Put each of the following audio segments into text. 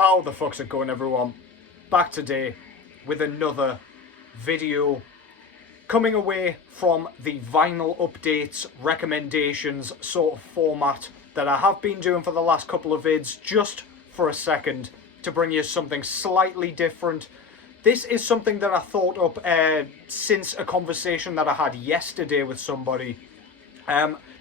How the fuck's it going, everyone? Back today with another video, coming away from the vinyl updates, recommendations sort of format that I have been doing for the last couple of vids, just for a second, to bring you something slightly different. This is something that I thought up since a conversation that I had yesterday with somebody.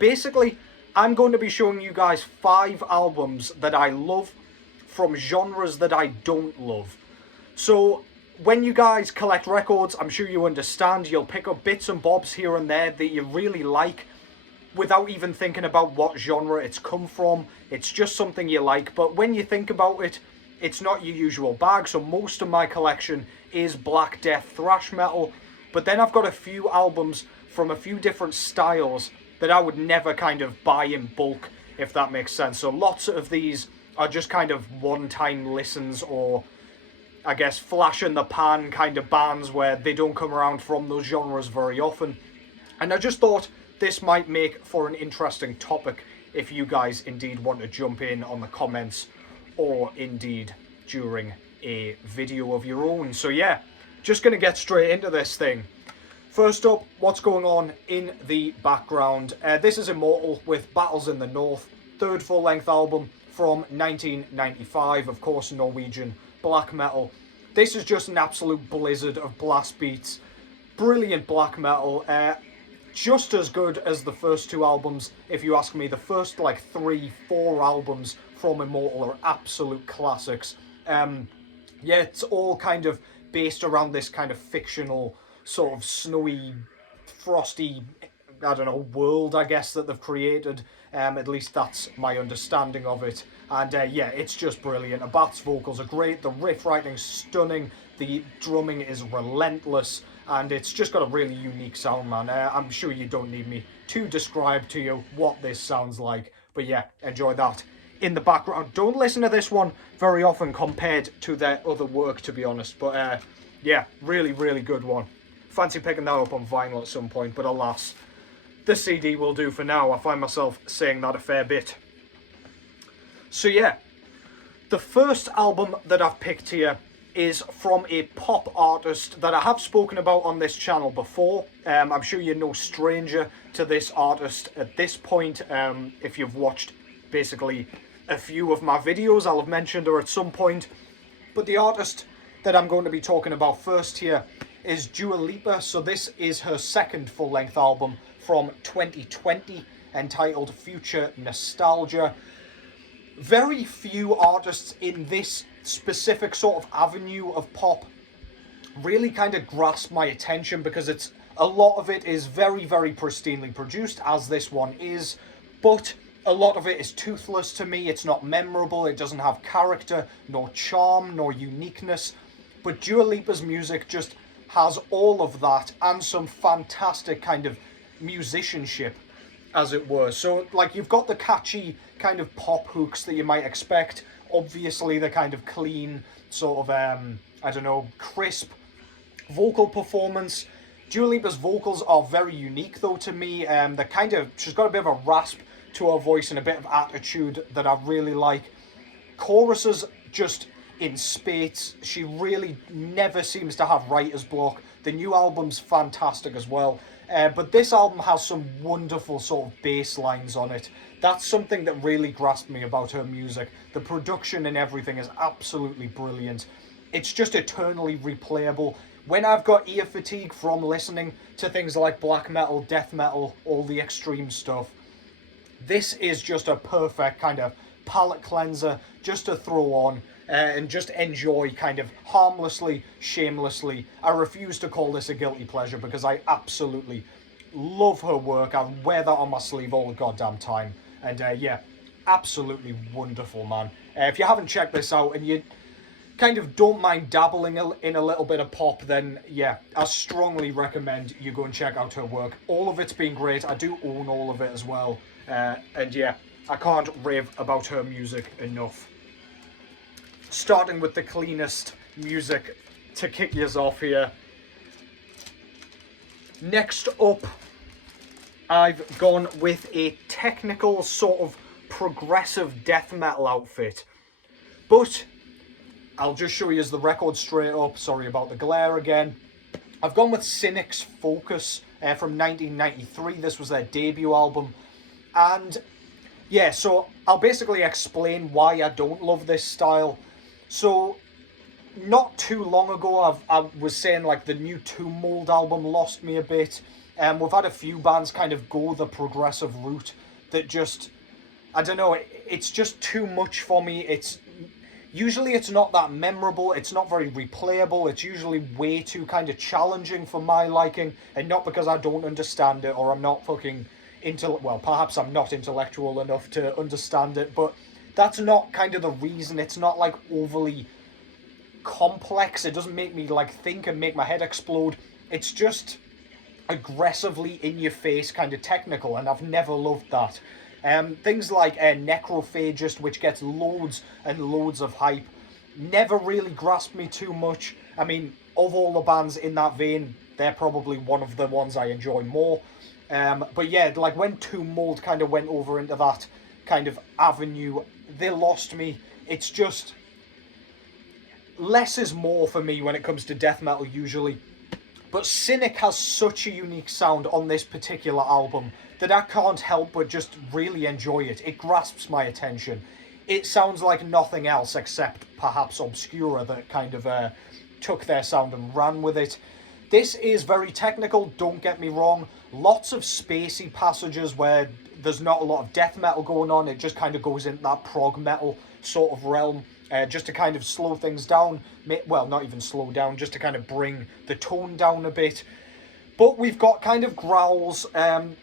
Basically, I'm going to be showing you guys 5 albums that I love from genres that I don't love. So when you guys collect records, I'm sure you understand, you'll pick up bits and bobs here and there that you really like without even thinking about what genre it's come from. It's just something you like, but when you think about it, it's not your usual bag. So most of my collection is Black Death thrash metal, but then I've got a few albums from a few different styles that I would never kind of buy in bulk, if that makes sense. So lots of these are just kind of one-time listens, or I guess flash in the pan kind of bands where they don't come around from those genres very often. And I just thought this might make for an interesting topic if you guys indeed want to jump in on the comments, or indeed during a video of your own. So yeah, just going to get straight into this thing. First up, what's going on in the background? This is Immortal with Battles in the North, third full-length album from 1995, of course, Norwegian black metal. This is just an absolute blizzard of blast beats, brilliant black metal, just as good as the first 2 albums, if you ask me. The first like 3-4 albums from Immortal are absolute classics. Yeah, it's all kind of based around this kind of fictional, sort of snowy, frosty, I don't know, world, I guess, that they've created. At least that's my understanding of it. And yeah, it's just brilliant. Abat's vocals are great, the riff writing's stunning, the drumming is relentless, and it's just got a really unique sound, man. I'm sure you don't need me to describe to you what this sounds like, but yeah, enjoy that in the background. Don't listen to this one very often compared to their other work, to be honest, but yeah, really, really good one. Fancy picking that up on vinyl at some point, but alas, the CD will do for now. I find myself saying that a fair bit. So yeah, the first album that I've picked here is from a pop artist that I have spoken about on this channel before. I'm sure you're no stranger to this artist at this point. If you've watched basically a few of my videos, I'll have mentioned her at some point. But the artist that I'm going to be talking about first here is Dua Lipa. So this is her second full-length album from 2020, entitled Future Nostalgia. Very few artists in this specific sort of avenue of pop really kind of grasp my attention, because it's a lot of it is very, very pristinely produced, as this one is, but a lot of it is toothless to me. It's not memorable, it doesn't have character, nor charm, nor uniqueness. But Dua Lipa's music just has all of that, and some fantastic kind of musicianship, as it were. So like, you've got the catchy kind of pop hooks that you might expect, obviously the kind of clean sort of I don't know, crisp vocal performance. Dua Lipa's vocals are very unique though to me. They're kind of, she's got a bit of a rasp to her voice and a bit of attitude that I really like. Choruses just in spades. She really never seems to have writer's block. The new album's fantastic as well. But this album has some wonderful sort of bass lines on it. That's something that really grasped me about her music. The production and everything is absolutely brilliant. It's just eternally replayable. When I've got ear fatigue from listening to things like black metal, death metal, all the extreme stuff, this is just a perfect kind of palate cleanser just to throw on and just enjoy kind of harmlessly, shamelessly. I refuse to call this a guilty pleasure, because I absolutely love her work. I wear that on my sleeve all the goddamn time. And yeah, absolutely wonderful, man. If you haven't checked this out and you kind of don't mind dabbling in a little bit of pop, then yeah, I strongly recommend you go and check out her work. All of it's been great. I do own all of it as well. And yeah, I can't rave about her music enough. Starting with the cleanest music to kick yous off here. Next up, I've gone with a technical sort of progressive death metal outfit. But I'll just show you the record straight up. Sorry about the glare again. I've gone with Cynic's Focus from 1993. This was their debut album. And yeah, so I'll basically explain why I don't love this style. So not too long ago, I was saying like the new Tomb Mold album lost me a bit. We've had a few bands kind of go the progressive route that just, I don't know, it's just too much for me. Usually it's not that memorable, it's not very replayable, it's usually way too kind of challenging for my liking, and not because I don't understand it or I'm not fucking well, perhaps I'm not intellectual enough to understand it, but that's not kind of the reason. It's not like overly complex, it doesn't make me like think and make my head explode. It's just aggressively in your face kind of technical, and I've never loved that. Things like Necrophagist, which gets loads and loads of hype, never really grasped me too much. I mean, of all the bands in that vein, they're probably one of the ones I enjoy more. But yeah, like when Tomb Mold kind of went over into that kind of avenue, they lost me. It's just, less is more for me when it comes to death metal usually. But Cynic has such a unique sound on this particular album that I can't help but just really enjoy it. It grasps my attention. It sounds like nothing else except perhaps Obscura that kind of took their sound and ran with it. This is very technical, don't get me wrong. Lots of spacey passages where there's not a lot of death metal going on. It just kind of goes into that prog metal sort of realm. Just to kind of slow things down. Well, not even slow down, just to kind of bring the tone down a bit. But we've got kind of growls,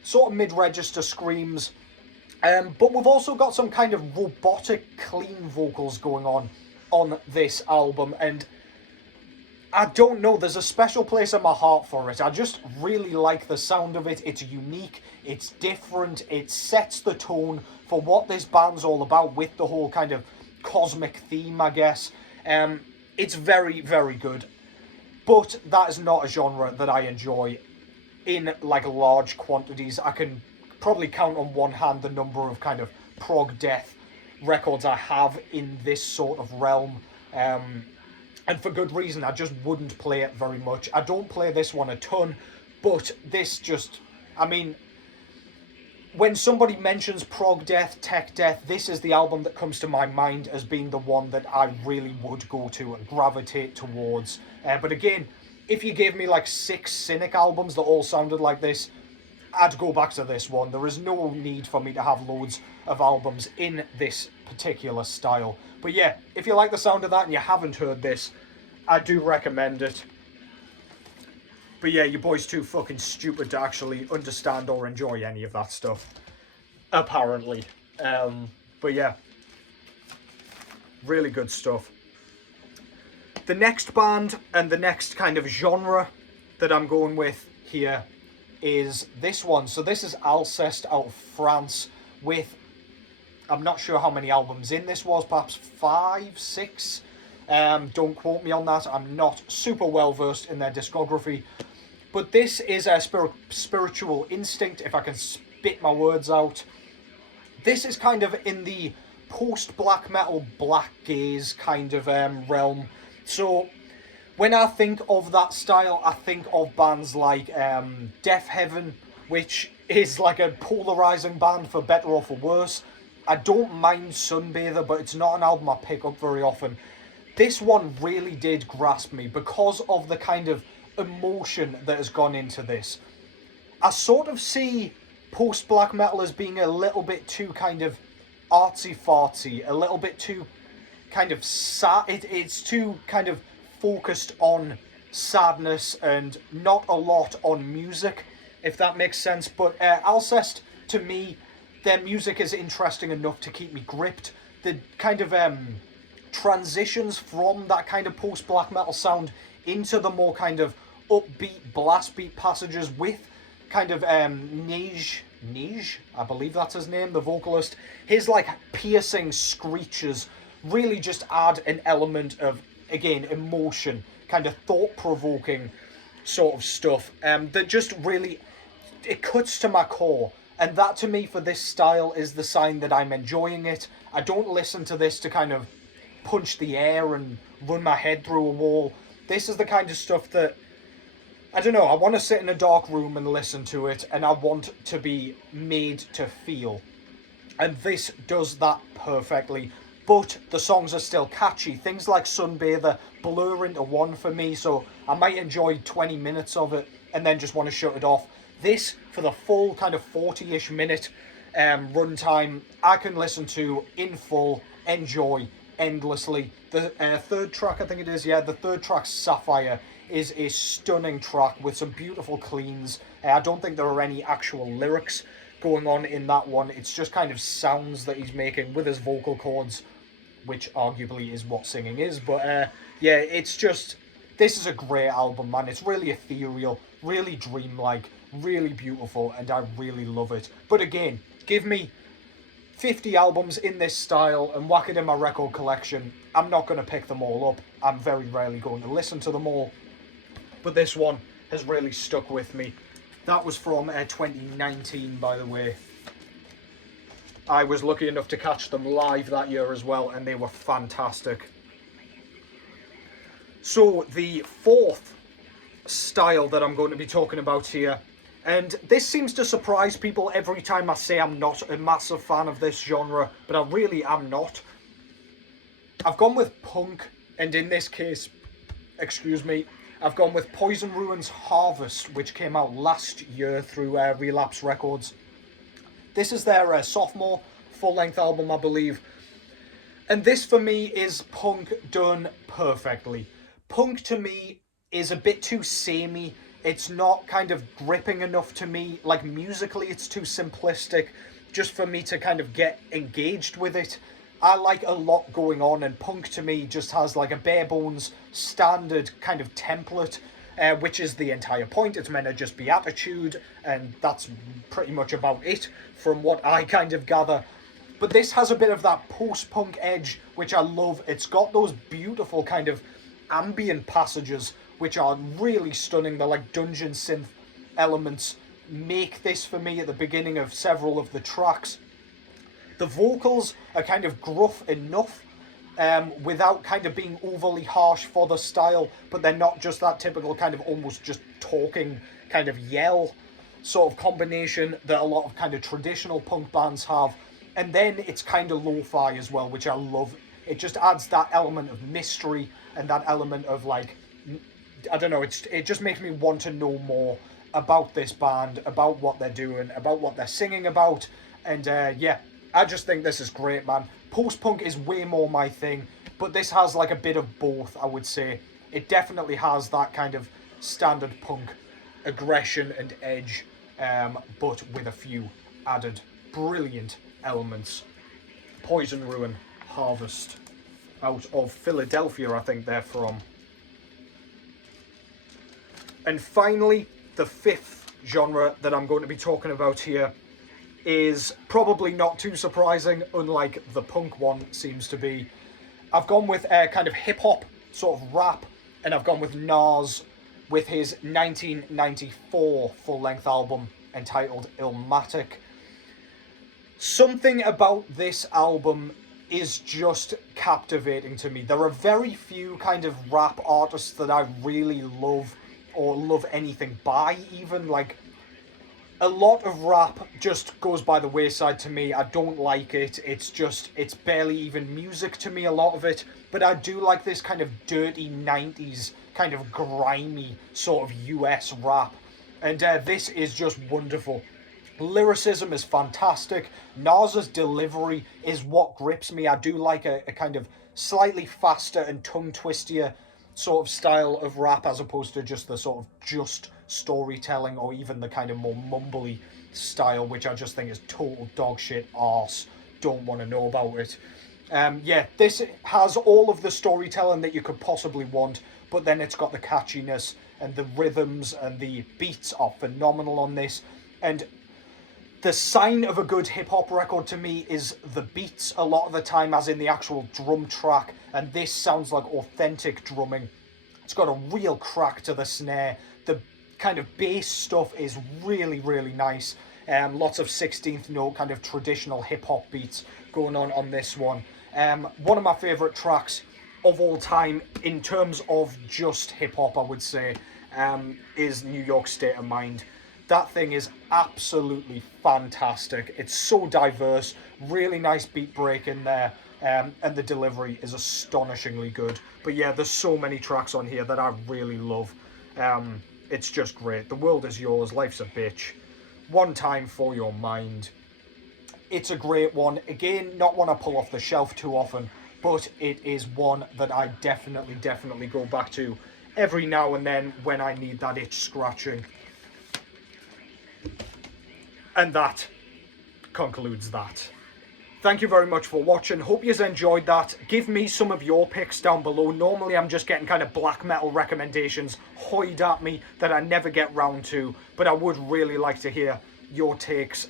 sort of mid-register screams. But we've also got some kind of robotic, clean vocals going on this album. And I don't know, there's a special place in my heart for it. I just really like the sound of it. It's unique, it's different, it sets the tone for what this band's all about with the whole kind of cosmic theme, I guess. It's very, very good. But that is not a genre that I enjoy in like large quantities. I can probably count on one hand the number of kind of prog death records I have in this sort of realm. And for good reason, I just wouldn't play it very much. I don't play this one a ton, but this just, I mean, when somebody mentions prog death, tech death, this is the album that comes to my mind as being the one that I really would go to and gravitate towards. But again, if you gave me like 6 Cynic albums that all sounded like this, I'd go back to this one. There is no need for me to have loads of albums in this particular style. But yeah, if you like the sound of that and you haven't heard this, I do recommend it. But yeah, your boy's too fucking stupid to actually understand or enjoy any of that stuff. Apparently. But yeah. Really good stuff. The next band and the next kind of genre that I'm going with here is this one. So this is Alest out of France with, I'm not sure how many albums in this was, perhaps 5, 6. Don't quote me on that. I'm not super well versed in their discography. But this is a Spiritual Instinct, if I can spit my words out. This is kind of in the post-black metal, black gaze kind of realm. So when I think of that style, I think of bands like Death Heaven, which is like a polarizing band for better or for worse. I don't mind Sunbather, but it's not an album I pick up very often. This one really did grasp me because of the kind of emotion that has gone into this. I sort of see post-black metal as being a little bit too kind of artsy-fartsy, a little bit too kind of sad. It's too kind of focused on sadness and not a lot on music, if that makes sense. But Alcest, to me, their music is interesting enough to keep me gripped. The kind of transitions from that kind of post-black metal sound into the more kind of upbeat, blast beat passages with kind of Nij, I believe that's his name, the vocalist. His like piercing screeches really just add an element of, again, emotion, kind of thought-provoking sort of stuff that just really, it cuts to my core. And that to me for this style is the sign that I'm enjoying it. I don't listen to this to kind of punch the air and run my head through a wall. This is the kind of stuff that, I don't know, I want to sit in a dark room and listen to it, and I want to be made to feel. And this does that perfectly. But the songs are still catchy. Things like Sunbather blur into one for me, so I might enjoy 20 minutes of it and then just want to shut it off. This, for the full kind of 40-ish minute runtime, I can listen to in full, enjoy endlessly. The third track, I think it is, the third track, Sapphire, is a stunning track with some beautiful cleans. I don't think there are any actual lyrics going on in that one. It's just kind of sounds that he's making with his vocal cords, which arguably is what singing is. But yeah, it's just, this is a great album, man. It's really ethereal, really dreamlike, really beautiful, and I really love it. But again, give me 50 albums in this style and whack it in my record collection. I'm not going to pick them all up. I'm very rarely going to listen to them all. But this one has really stuck with me. That was from 2019, by the way. I was lucky enough to catch them live that year as well, and they were fantastic. So the fourth style that I'm going to be talking about here, and this seems to surprise people every time I say I'm not a massive fan of this genre, but I really am not. I've gone with punk, and in this case, excuse me, I've gone with Poison Ruins Harvest, which came out last year through Relapse Records. This is their sophomore full-length album, I believe. And this, for me, is punk done perfectly. Punk, to me, is a bit too samey. It's not kind of gripping enough to me. Like, musically, it's too simplistic just for me to kind of get engaged with it. I like a lot going on, and punk to me just has like a bare bones standard kind of template, which is the entire point. It's meant to just be attitude, and that's pretty much about it from what I kind of gather. But this has a bit of that post-punk edge, which I love. It's got those beautiful kind of ambient passages, which are really stunning. They're like dungeon synth elements make this for me at the beginning of several of the tracks. The vocals are kind of gruff enough, without kind of being overly harsh for the style, but they're not just that typical kind of almost just talking kind of yell sort of combination that a lot of kind of traditional punk bands have. And then it's kind of lo-fi as well, which I love. It just adds that element of mystery and that element of like, I don't know, it just makes me want to know more about this band, about what they're doing, about what they're singing about. And yeah, I just think this is great, man. Post-punk is way more my thing, but this has like a bit of both, I would say. It definitely has that kind of standard punk aggression and edge, but with a few added brilliant elements. Poison Ruin Harvest, out of Philadelphia, I think they're from. And finally, the fifth genre that I'm going to be talking about here is probably not too surprising, unlike the punk one seems to be. I've gone with kind of hip-hop, sort of rap, and I've gone with Nas with his 1994 full-length album entitled Illmatic. Something about this album is just captivating to me. There are very few kind of rap artists that I really love, or love anything by even. Like, a lot of rap just goes by the wayside to me. I don't like it. It's barely even music to me, a lot of it. But I do like this kind of dirty 90s, kind of grimy sort of US rap. And this is just wonderful. Lyricism is fantastic. Nas's delivery is what grips me. I do like a kind of slightly faster and tongue-twistier sort of style of rap, as opposed to just the sort of just storytelling, or even the kind of more mumbly style, which I just think is total dog shit arse. Don't want to know about it. Yeah, this has all of the storytelling that you could possibly want, but then it's got the catchiness, and the rhythms and the beats are phenomenal on this. And the sign of a good hip-hop record to me is the beats a lot of the time, as in the actual drum track, and this sounds like authentic drumming. It's got a real crack to the snare. The kind of bass stuff is really, really nice. Lots of 16th note kind of traditional hip-hop beats going on this one. One of my favourite tracks of all time in terms of just hip hop, I would say, is New York State of Mind. That thing is absolutely fantastic. It's so diverse, really nice beat break in there, and the delivery is astonishingly good. But yeah, there's so many tracks on here that I really love. It's just great. The World Is Yours, Life's a Bitch, One Time for Your Mind. It's a great one. Again, not one I pull off the shelf too often, but it is one that I definitely go back to every now and then when I need that itch scratching. And that concludes that. Thank you very much for watching. Hope you enjoyed that. Give me some of your picks down below. Normally I'm just getting kind of black metal recommendations hoid at me that I never get round to, but I would really like to hear your takes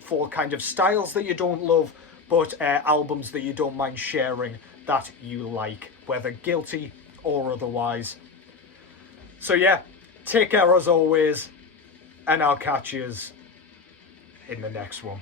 for kind of styles that you don't love, but albums that you don't mind sharing that you like, whether guilty or otherwise. So yeah, take care as always, and I'll catch yous in the next one.